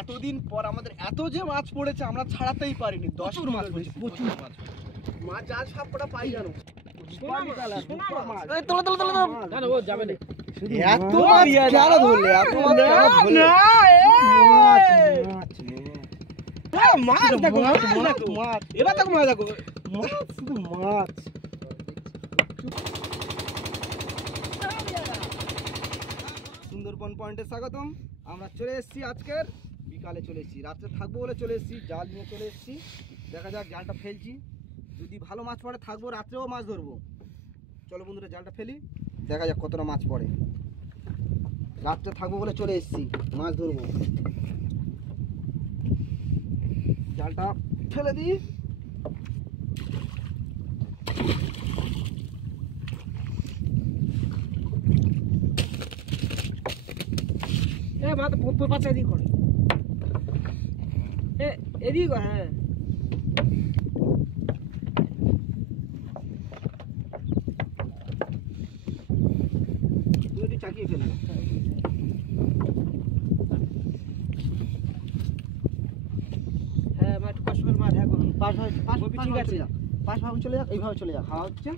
এতদিন পর আমাদের এত যে মাছ পড়েছে আমরা ছাড়াতেই পারিনি। 10 মাছ পড়েছে, প্রচুর মাছ। মাছ আজ সবকটা পাই জানো। এই তোলা না ও যাবে না। এত মাছ কেন ধরলে? এত মাছ কেন ধরলে? মাছ দেখো, মাছ দেখো, মাছ। এবার দেখো মাছ দেখো, মাছ শুধু মাছ। সুন্দরবন পয়েন্টে স্বাগতম। আমরা চলে এসেছি, আজকের বিকালে চলে এসেছি, রাত্রে থাকবো বলে চলে এসেছি, জাল নিয়ে চলে এসেছি। দেখা যাক, জালটা ফেলছি, যদি ভালো মাছ পড়ে থাকবো, রাত্রেও মাছ ধরবো। চলো বন্ধুরা, জালটা ফেলি, দেখা যাক কতটা মাছ পড়ে। রাত্রে থাকবো বলে চলে এসেছি, মাছ ধরবো। জালটা ফেলে দিই। এদিকে করে, এদিকে করে, হ্যাঁ। তুই চাকিয়ে ফেলবো। হ্যাঁ, একটু কষ্ট করে মার। হ্যাঁ, পাশ ঠিক আছে, পাশ ভাবে চলে যাক, এইভাবে চলে যাক, হাওয়া হচ্ছে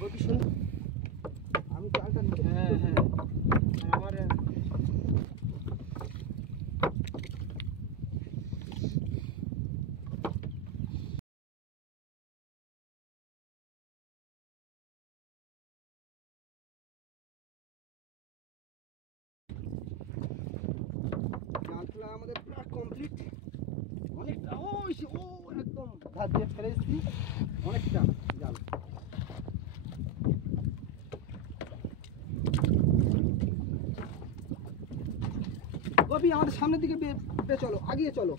গতি সুন্দর। আমি জালটা, হ্যাঁ হ্যাঁ, আমার আমাদের পুরো কমপ্লিট। অনেকটা ওই ও একদম ধার দিয়ে ফেলে এসেছি, অনেকটা জাল। কবি আমাদের সামনের দিকে চলো, আগিয়ে চলো।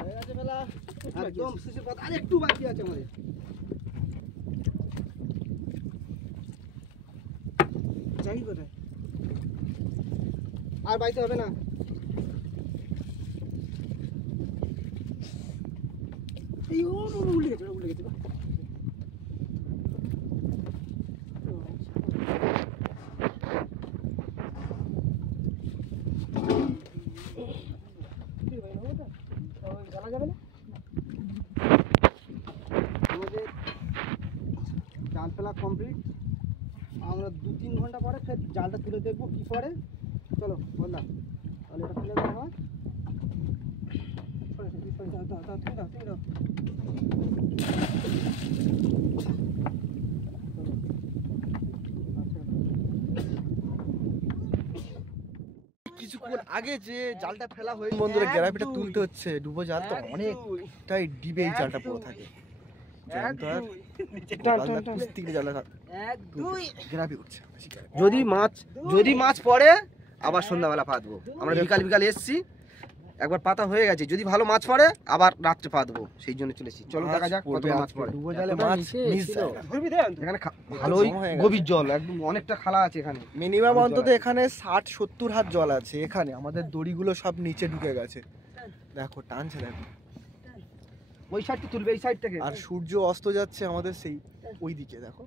হয়ে গেছে বেলা, একদম শেষের পথ, আর একটু বাকি আছে আমাদের। যাই কোথায় আর বাইতে হবে না। এই উল্টে গেছে, উল্টে গেছে। জানা যাবে না। আমাদের জাল ফেলা কমপ্লিট। আমরা 2-3 ঘন্টা পরে ফের জালটা তুলে দেখবো কি করে। চলো বললাম, তাহলে এটা ফেলে দেওয়া হয়। কিছুক্ষণ আগে যে জালটা ফেলা হয়েছে বন্ধুরা, গ্যারাপিটা তুলতে হচ্ছে। ডুবো জাল তো অনেকটাই ডিবে এই জালটা পড়ে থাকে। যদি মাছ পড়ে আবার সন্ধ্যাবেলা পাতবো। আমরা বিকাল এসছি, একবার পাতা হয়ে গেছে, যদি ভালো মাছ পড়ে আবার রাত্রে পাতবো, সেই জন্য চলেছি। চলো দেখা যাক কত মাছ পড়ে। এখানে ভালোই গভীর জল, একদম অনেকটা খালা আছে এখানে। মিনিমাম অন্তত এখানে 60-70 হাত জল আছে। এখানে আমাদের দড়িগুলো সব নিচে ঢুকে গেছে, দেখো টানছে, দেখো ওই সাইডটা তুলবে, এই সাইড থেকে। আর সূর্য অস্ত যাচ্ছে আমাদের সেই ওই দিকে, দেখো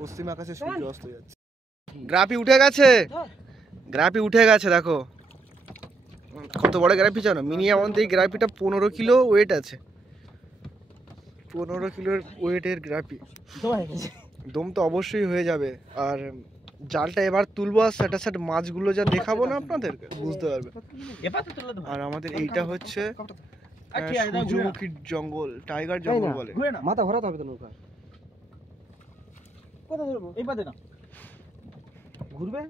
পশ্চিম আকাশে সূর্য অস্ত যাচ্ছে। গ্রাপি উঠে গেছে, গ্রাপি উঠে গেছে, দেখো কত বড় গ্রাপি জানো? মিনিমাম এই গ্রাপিটা 15 কিলো ওয়েট আছে। 15 কিলোর ওয়েটের গ্রাপি। দম তো অবশ্যই হয়ে যাবে। আর জালটা এবার তুলবো, আর সাট মাছগুলো যা দেখাবো না আপনাদেরকে, বুঝতে পারবে। আর আমাদের এইটা হচ্ছে সূর্যমুখীর জঙ্গল, টাইগার জঙ্গল বলে। মাথা ঘোরাতে হবে তো নৌকা। কোথা ধরবো? এই পাতে না, ঘুরবে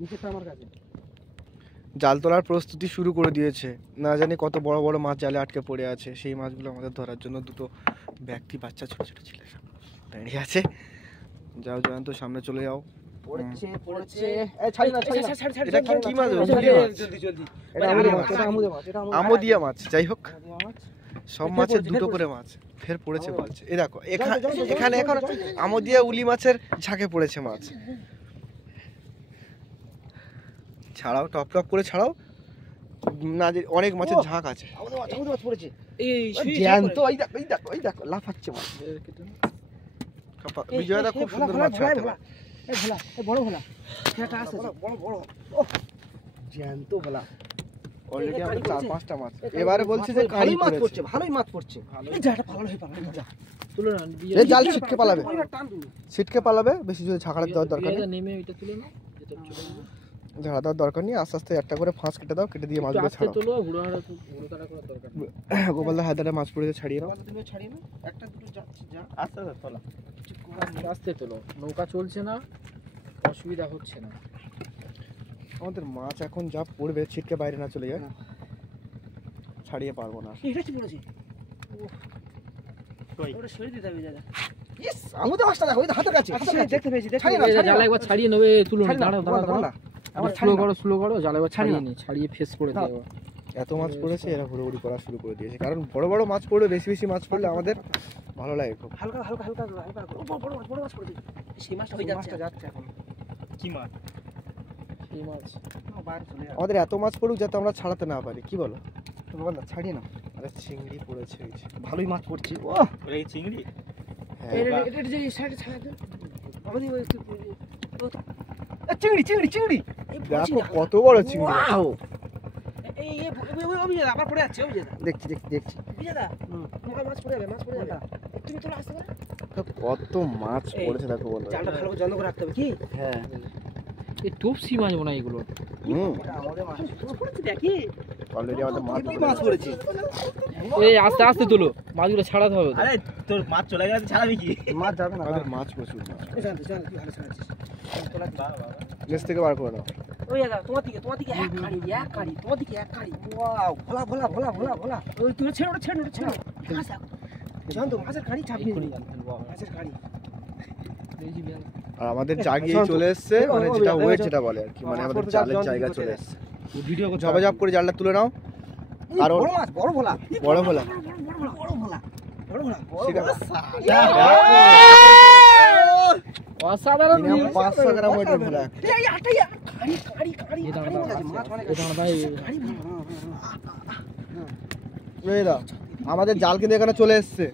নিচেটা আমার কাছে। জাল তোলার প্রস্তুতি শুরু করে দিয়েছে। না জানি কত বড় বড় মাছ জালে আটকে পড়ে আছে। সেই মাছগুলো আমাদের ধরার জন্য দুটো ব্যক্তি, বাচ্চা ছোট ছোট ছেলে দাঁড়িয়ে আছে। যাও জয়ন্ত, সামনে চলে যাও। আমোদিয়া মাছ, যাই হোক সব মাছের দুটো করে মাছ ফের পড়েছে মাছ। এই দেখো এখানে এখন আমোদিয়া উলি মাছের ঝাঁকে পড়েছে মাছ। ছাড়াও, টপ টপ করে ছাড়াও, না যে অনেক মাছের ও! ঝাঁক আছে। আমাদের মাছ পড়েছে এই জ্যান্ত, এই দেখো লাফাচ্ছে মাছ। বিজয়দা খুব সুন্দর মাছ ছাড়াতে পারে। এই ভোলা, এই বড় ভোলা সেটা আছে বড় বড় জ্যান্ত ভোলা। অলরেডি আমাদের 4-5টা মাছ। এবারে বলছে যে কাঁড়ি ভালোই মাছ পড়েছে। পড়ছে, ভালোই মাছ পড়ছে। এই জায়গাটা পালানো হয়ে পালানো যা তুলে না এই জাল ছিটকে পালাবে, এবার টান তুমি। ছিটকে পালাবে, বেশি জোরে ঝাঁকড়া দেওয়ার দরকার নেই। নেমে এটা তুলে না এটা চলে যাবে ঝাড়া দেওয়ার দরকার নেই, আস্তে আস্তে একটা করে ফাঁস কেটে দাও, কেটে দিয়ে মাছগুলো আস্তে ছাড়াও। তোলো হুড়োহাড়া হুড়োতাড়া করার দরকার নেই গোপালদা হায়দারে মাছ পড়েছে, ছাড়িয়ে নাও। তুমি ছাড়িয়ে নাও, একটা দুটো যাচ্ছে যা। আস্তে আস্তে তোলা আস্তে তোলো, নৌকা চলছে না, অসুবিধা হচ্ছে না। আমাদের মাছ এখন যা পড়বে ছিটকে বাইরে না চলে যায়, ছাড়িয়ে পারবো না। এটা কি পড়েছে ওটা সরিয়ে দিতে হবে দাদা। ইস, আমাদের মাছটা দেখো, ওই তো হাতের কাছে, হাতের কাছে। দেখতে পেয়েছি ছাড়িয়ে নাও, ছাড়িয়ে জাল নাও। একবার ছাড়িয়ে নেবে, তুলো ছাড়িয়ে নাও, দাঁড়াও দাঁড়াও বলা, দাঁড়াও আমার স্লো করো জাল একবার ছাড়িয়ে ছাড়িয়ে নি, ছাড়িয়ে ফেস করে দাও। দেবো। এত মাছ পড়েছে, এরা হুড়োহুড়ি করা শুরু করে দিয়েছে, কারণ বড় বড় মাছ পড়লে, বেশি বেশি মাছ পড়লে আমাদের ভালো লাগে খুব। হালকা হালকা হালকা হালকা করো। বড় মাছ পড়েছে, সেই মাছটা হয়ে যাচ্ছে। মাছটা যাচ্ছে এখন। কি মাছ? সেই মাছ বাইরে চলে যাবে। আমাদের এত মাছ পড়ুক যাতে আমরা ছাড়াতে না পারি, কি বলো? তো গোপালদা ছাড়িয়ে নাও। আরে চিংড়ি পড়েছে এই যে। ভালোই মাছ পড়ছে। ও এই চিংড়ি হ্যাঁ, এটা যে সাইডে ছাড়া দে বাবা দি ওই এ, চিংড়ি চিংড়ি চিংড়ি। দেখো কত বড় চিংড়ি। ওয়াও, এই অভিজাত আবার পড়ে যাচ্ছে অভিজাত দেখছি দেখছি দেখছি। অভিজাত তোমার মাছ পড়ে যাবে তুমি তো আসতে পারো কত মাছ এই, পড়েছে দেখো বন্ধুরা। জালটা ভালো করে যত্ন করে রাখতে হবে কি হ্যাঁ, এই টপসি মাছ মনে হয় এগুলো এটা আমাদের মাছ। পড়েছে দেখি অলরেডি আমাদের মাছ কি মাছ পড়েছে? এই আস্তে আস্তে তুলো মাছগুলো ছাড়াতে হবে আরে তোর মাছ চলে গেছে ছাড়াবি কি? মাছ যাবে না। আমাদের মাছ প্রচুর মাছ। জানতে জানতে কি ভালো ছাড়াচ্ছিস নেক্সট থেকে বার করে দাও। ওই দাদা তোমার দিকে এক কাড়ি তোমার দিকে এক কাড়ি ওয়াও, ভোলা ভোলা ভোলা ভোলা ভোলা। ওই তুমি ছেড়ে জানতো মাছের কাড়ি চাপিয়ে দিবি মাছের কাড়ি আর আমাদের জাগিয়ে শান্ত। চলে এসছে, মানে ও, যেটা ও, ওয়েট ও, যেটা বলে আর কি, মানে মাছ আমাদের পড়তে জালের জন জায়গা দিকে চলে চলে এসছে। ভিডিও ঝপাঝপ করে জালটা তুলে নাও। কারণ বড় মাছ, বড় ভোলা। বড় ভোলা বড় ভোলা ঠিক আছে। অসাধারণ মিনিমাম 500 গ্রাম ওয়েটের ভোলা। এই আটাই কাড়ি কাড়ি কাড়ি এই দাঁড়া, দাঁড়া, মাছ অনেক আছে। ভাই এই দাও, আমাদের জাল কিন্তু এখানে চলে এসছে।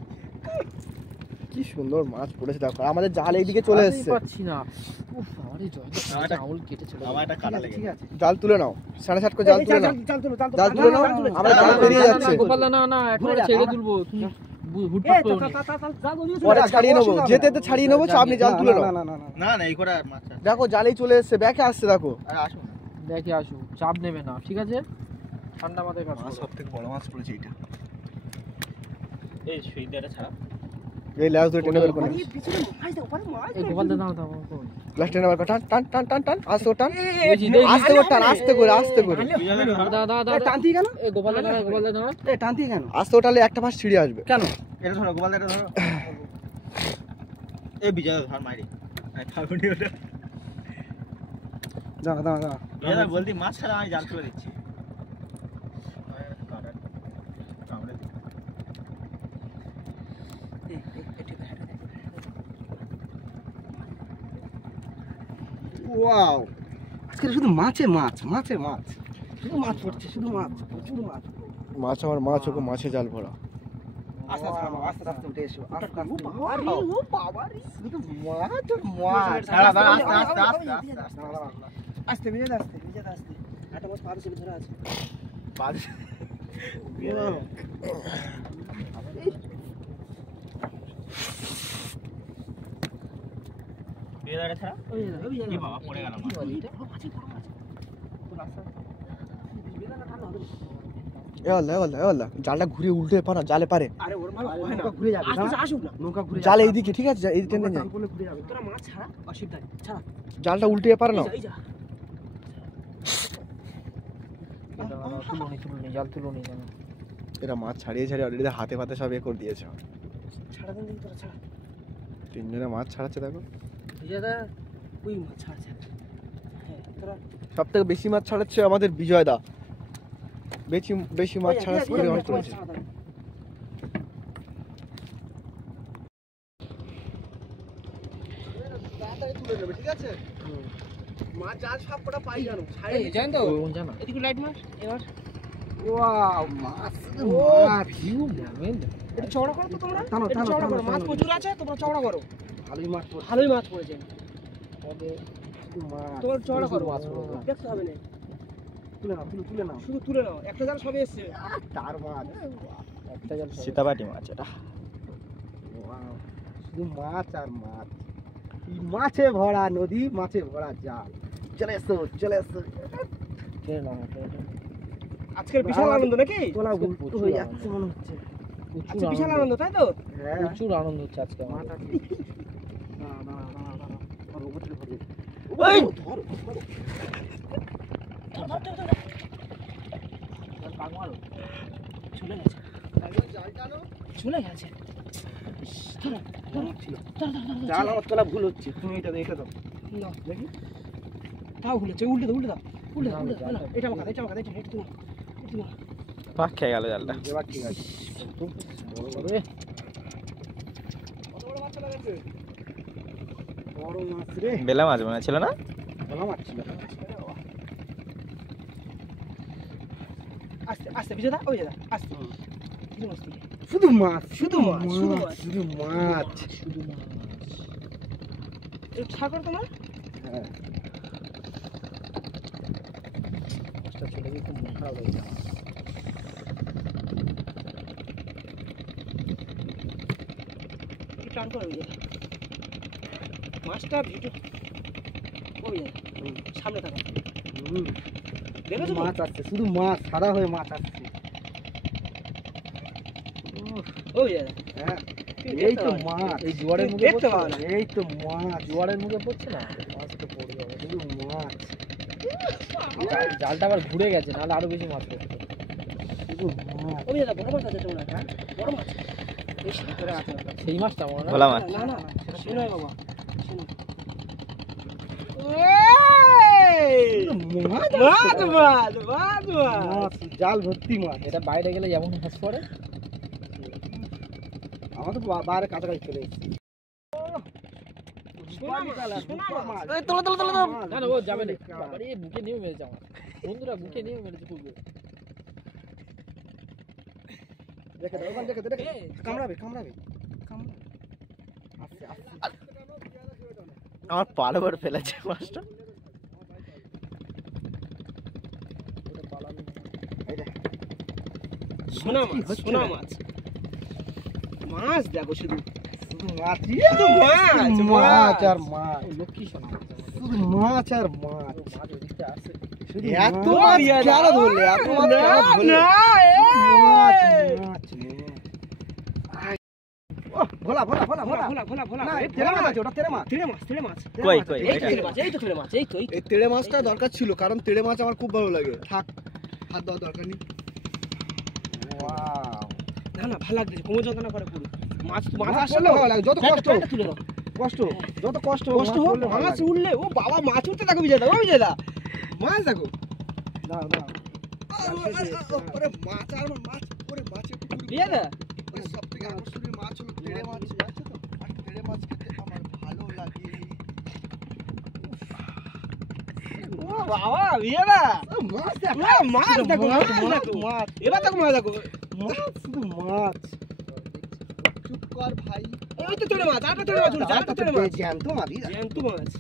কি সুন্দর মাছ পড়েছে দেখো, আর আমাদের জাল এইদিকে চলে এসছে। পাচ্ছি না উফ আরে জয় আউল কেটে চলে আমার একটা কাটা লেগে ঠিক আছে। জাল তুলে নাও, 7.5 করে জাল তুলে নাও। জাল তুলো, জাল তুলো। জাল তুলে নাও, আমরা জাল পেরিয়ে যাচ্ছে। গোপাল না না এখন ছেড়ে তুলবো তুমি হুটপাট করো না পরে ছাড়িয়ে নেবো, যেতে যেতে ছাড়িয়ে নেবো, আপনি জাল তুলে নাও। না না না না। না না এই করে আর মাছ ছাড়। দেখো জালেই চলে এসছে, ব্যাকে আসছে দেখো। আরে আসো না। দেখে আসো চাপ নেবে না ঠিক আছে ঠান্ডা মাথায় কাজ করো সবথেকে বড় মাছ পড়েছে এইটা। এই সুইদাটা ছাড়া। এই লাস্ট দুটো টেনে বের করে এই গোপাল দাদা দাও লাস্ট টেনে বের করে টান টান টান টান টান, আস্তে করে টান, দেখি আস্তে করে টান, আস্তে করে আস্তে করে দাদা দাদা এ, টানতি কেন? এই গোপাল দাদা এ, টানতি কেন? আস্তে ওঠালে একটা মাছ ছিঁড়ে আসবে। কেন? এটা ধরো গোপাল এটা ধরো। এই বিজয় ধর মারি। খাবনি ওটা। দাঁড়া দাঁড়া দাঁড়া। বিজয় বলতি মাছ ছাড়া আমি জাল তুলে দিচ্ছি। কামড়ে দিই। ওয়াও, আজকে শুধু মাছে মাছ, মাছে মাছ, শুধু মাছ পড়ছে, শুধু মাছ, প্রচুর মাছ। মাছ আমার মাছ, ওকে মাছে জাল ভরা। আস্তে আস্তে নামো, আস্তে আস্তে উঠে এসো, আস্তে আস্তে। ও বাবা রে, শুধু মাছ আর মাছ। দাঁড়া দাঁড়া আস্তে আস্তে আস্তে আস্তে আস্তে। দাঁড়া, দাঁড়া, দাঁড়া। আস্তে বিজয় আস্তে একটা মাছ পাড়ে ছেড়ে ধরে আছে বাদ। বিজয়টা ছাড়া। ওই কি বাবা পড়ে গেল মাছ। এ আল্লাহ এ আল্লাহ এ আল্লাহ, জালটা ঘুরিয়ে উল্টে পারা জালে পারে। আরে ওর ভালো হয় না নৌকা ঘুরে যাবে, আস্তে দাঁড়া। আসুক না নৌকা ঘুরে জাল যাবে। এইদিকে, ঠিক আছে, এই টেনে যায়। টান পড়লে ঘুরে যাবে। তোরা মাছ ছাড়া অসুবিধা নেই ছাড়া জালটা উল্টে পারে না। এই যা তুলুনি জাল তুলুনি জানো এরা মাছ ছাড়িয়ে ছাড়িয়ে অলরেডি হাতে ফাতে সব এ করে দিয়েছে। ছাড়া দিন দেখি তোরা ছাড়া তিনজনে মাছ ছাড়াচ্ছে দেখো। বিজয়দা ওই মাছ ছাড়ছে হ্যাঁ তোরা সব থেকে বেশি মাছ ছাড়াচ্ছে আমাদের বিজয়দা, বেশি বেশি মাছ ছাড়া স্পিডে মাছ পড়েছে। ঠিক আছে, মাছ জাল সব কটা পাই জানো। এই জান তো জানা এদিকে লাইট মার এবার ওয়াও মাছ ও মাছ ভিউ মোমেন্ট। একটু চওড়া করো তো তোমরা, টানো, একটু টানো, চওড়া করো, টানো, মাছ টানো। প্রচুর আছে, তোমরা চওড়া করো, ভালোই মাছ পড়ছে ভালোই মাছ পড়েছে, শুধু মাছ তোমরা চওড়া করো, মাছ পড়েছে। দেখতে হবে না, তুলে নাও তুলে নাও শুধু তুলে নাও, একটা জাল সবে এসছে, তার মাছ একটা জাল সব। সীতাবাটি মাছ এটা। ওয়াও শুধু মাছ আর মাছ এই মাছে ভরা নদী মাছে ভরা জাল চলে এসো ছেড়ে নাও, ছেড়ে নাও। আজকের বিশাল আনন্দ নাকি? তোলা আজকে উল্টো প্রচুর হয়ে আনন্দ। যাচ্ছে মনে হচ্ছে প্রচুর আজকে বিশাল আনন্দ, আনন্দ, তাই তো? হ্যাঁ প্রচুর আনন্দ হচ্ছে আজকে মাছ আমাদের। আছে দাঁড়া ধরো উপরে ধরে এই! ধরো চলে গেছে, জাল টানো চলে গেছে, জাল আমার তোলা ভুল হচ্ছে তুমি এটা দাও না দেখি, তাও ভুলেছে, উল্টে দাও, উল্টে দাও, উল্টে দাও, উল্টে দাও, না, এটা আমার কাছে, এটা আমার কাছে, এটা তোমার, এটা তোমার। পাক খেয়ে গেল জালটা। এবার ঠিক আছে এ, কত বড় মাছ চলে গেছে? বড় মাছ রে বেলা মাছ মনে ছিল না? ভালো মাছ ছিল আস্তে আস্তে ভিজে দাও, ওই যে দাও, আস্তে, ধীরে মস্তি, শুধু মাছ শুধু মাছ, শুধু মাছ। শুধু মাছ শুধু মাছ। একটু ছাড় করো তোমার, হ্যাঁ মাছটা চলে গিয়ে খুব মন খারাপ হয়ে গেছে। একটু টান করো, ওই যে মাছটা ভিটু, ওই যে সামনে থাকো, হুম, দেখেছো শুধু তো? মাছ আসছে শুধু মাছ সাদা হয়ে মাছ আসছে ওই যে হ্যাঁ তুমি এই দেখতে তো পাও না। মাছ এই জোয়ারের মুখে দেখতে পড়ছে পাও না? না। এই তো মাছ জোয়ারের মুখে পড়ছে না, মাছ তো পড়ে যাবে। শুধু মাছ জালটা আবার ঘুরে গেছে, নাহলে আরো বেশি মাছ পড়তো। শুধু মাছ ওই যে বড় মাছ আছে তোমার, হ্যাঁ বড় মাছ, বেশি করে আছে ওটা। সেই মাছটা মনে হয় ভোলা মাছ। না না সে নয় বাবা, সে নয়। শুধু মাছ মাছ মাছ মাছ মাছ, মাছ জাল ভর্তি মাছ এটা বাইরে গেলে যেমন মাছ পড়ে, আমার তো বাইরে কাছাকাছি চলে এসেছি সোনা মাছ, সোনা মাছ। এই তোলো তোলো তোলো না না ও যাবে না। বাবারে, বুকে নিয়ে মেরেছে আমার বন্ধুরা, বুকে নিয়ে মেরেছে পুরো। দেখে দাও ওখান দেখে দেখে এই, কামড়াবে কামড়াবে আস্তে আস্তে আমার পাল ভর ফেলেছে মাছটা। ওটা পালাবে না। এই দেখ সোনা কি মাছ, হচ্ছে সোনা না? মাছ, মাছ দেখো শুধু, শুধু মাছ শুধু মাছ, মাছ আর মাছ ও লক্ষ্মী সোনা মাছ আমাদের। শুধু মাছ আর মাছ ও মাছ ওদিকটা আছে। শুধু এত মাছ মাছ ইয়া কেন না। ধরলে? এত মাছ কেন না ধরলে? না, মাছ এই। মাছ ভোলা ভোলা ভোলা ভোলা ভোলা ভোলা ভোলা ভোলা, না এই তেড়ে ভোলা মাছ মাছ, আছে ওটা তেড়ে মাছ তেড়ে মাছ, তেড়ে মাছ, কই কই এই তো তেড়ে মাছ, এই তো তেড়ে মাছ, এই তো, এই তো। এই তেড়ে মাছটা দরকার ছিল, কারণ তেড়ে মাছ আমার খুব ভালো লাগে। থাক, হাত দেওয়ার দরকার নেই। ওয়াও না না ভালো লাগছে, কোমর যন্ত্রণা করে পুরো, মাছ মাছ মাছ আসলো, পড়লে ভালো লাগে, যত কষ্ট প্যান্টটা তুলে দাও, কষ্ট যত কষ্ট কষ্ট হোক, মাছ উঠলে, ও বাবা মাছ উঠতে দেখো বিজয় দা, ও বিজয় দা, মাছ দেখো, না না ওরে মাছ আর মাছ, ওরে মাছের পুকুর। বিজয় দা, ওই সবথেকে আকর্ষণীয় মাছ হলো তেড়ে মাছ, আছে তো? আর তেড়ে মাছ খেতে আমার ভালো লাগে। ও বাবা বিজয় দা, মাছ দেখ মাছ দেখো, মাছ মাছ দেখো, মাছ এবার দেখো মাছ দেখো, মাছ শুধু মাছ চুপ কর ভাই। ওই তো তেড়ে মাছ, আরেকটা তেড়ে মাছ উঠছে, আরেকটা তেড়ে মাছ, জ্যান্ত মাছ জ্যান্ত মাছ,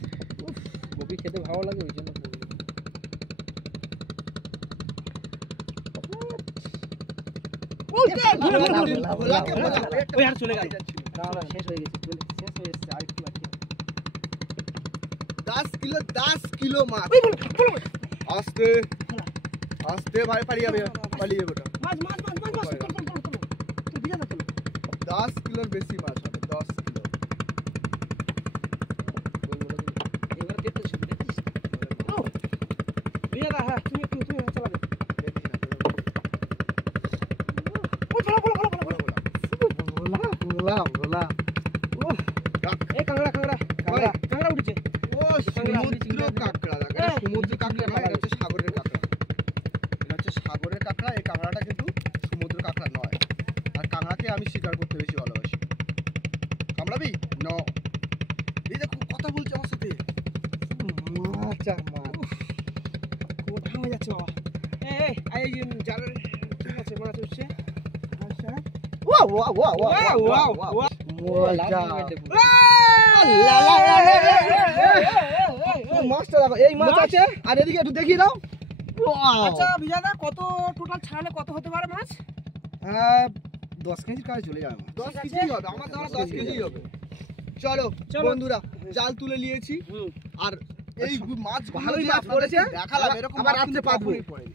কপি খেতে ভালো লাগে, ওই জন্য বললাম। ভোলাকে বোঝাও, ওই আর চলে গেল, না না শেষ হয়ে গেছে শেষ হয়ে এসেছে আর একটু বাকি 10 কিলো মাছ। আস্তে আস্তে ভাই, পালিয়ে যাবে, পালিয়ে যাবে ওটা। মাছ মাছ মাছ মাছ মাছ, তোলো, তোলো, তোলো, তোলো, বিজয় দা তোলো, 10 কিলোর বেশি মাছ হবে, 10 কিলো। এবার দেখতে শুরু, দেখছিস? ও, বিজয় দা, হ্যাঁ, তুমি চালাবে, ও ফেলা ফেলা ফেলা ফেলা, ভোলা ভোলা ভোলা এই কাঁকড়া কাঁকড়া কাঁকড়া। কাঁকড়া উঠেছে, ও সমুদ্র কাঁকড়া, দেখ, এটা সমুদ্র কাঁকড়া নয়, এটা হচ্ছে সাগরের কাঁকড়া। এটা হচ্ছে সাগরের কাঁকড়া, এই কাঁকড়াটা কিন্তু সমুদ্র কাঁকড়া নয়। আর কাঁকড়াকে আমি শিকার করতে বেশি ভালোবাসি। কামড়াবি? ন। এই দেখো কথা বলছে আমার সাথে। মাছ আর মাছ কোমর ঠাম হয়ে যাচ্ছে বাবা, এই এই যে জালের মাছটা দেখো, এই মাছ আছে, আর এদিকে একটু দেখিয়ে দাও। আচ্ছা বিজয়দা, কত টোটাল ছাড়ালে কত হতে পারে মাছ? 10 কেজির কাছে চলে যাবে। 10 ঠিক আছে। কেজি হবে, আমার ধারণা 10 কেজি হবে। চলো বন্ধুরা, জাল তুলে নিয়েছি। আর এই মাছ ভালোই মাছ পড়েছে, দেখালাম, এরকম আবার মাছ কিন্তু রাত্রে পাবো। কখনোই পড়েনি।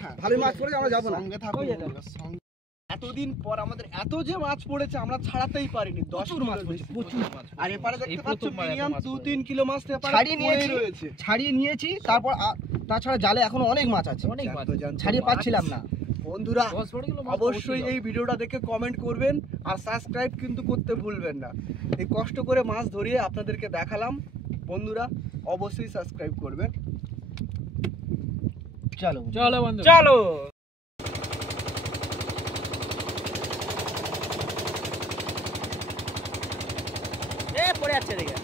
হ্যাঁ, ভালোই মাছ পড়েছে, আমরা যাবো না। সঙ্গে থাকুন বন্ধুরা, সঙ্গে। এতদিন পর আমাদের এত যে মাছ পড়েছে আমরা ছাড়াতেই পারিনি। 10 প্রচুর মাছ পড়েছে, প্রচুর। আর এপারে দেখতে পাচ্ছ প্রথমবার এত মিনিমাম মাছ 2-3 কিলো মাছ তো এপারে ছাড়িয়ে পড়েই নিয়েছি। রয়েছে। ছাড়িয়ে নিয়েছি, তারপর তাছাড়া জালে এখনো অনেক মাছ আছে, অনেক মাছ। ছাড়িয়ে পাচ্ছিলাম না। বন্ধুরা 10-12 কিলো মাছ অবশ্যই পড়েছিল। এই ভিডিওটা দেখে কমেন্ট করবেন আর সাবস্ক্রাইব কিন্তু করতে ভুলবেন না। এই কষ্ট করে মাছ ধরিয়ে আপনাদেরকে দেখালাম, বন্ধুরা অবশ্যই সাবস্ক্রাইব করবেন। চলো চলো বন্ধু, চলো। পড়ে যাচ্ছে দেখে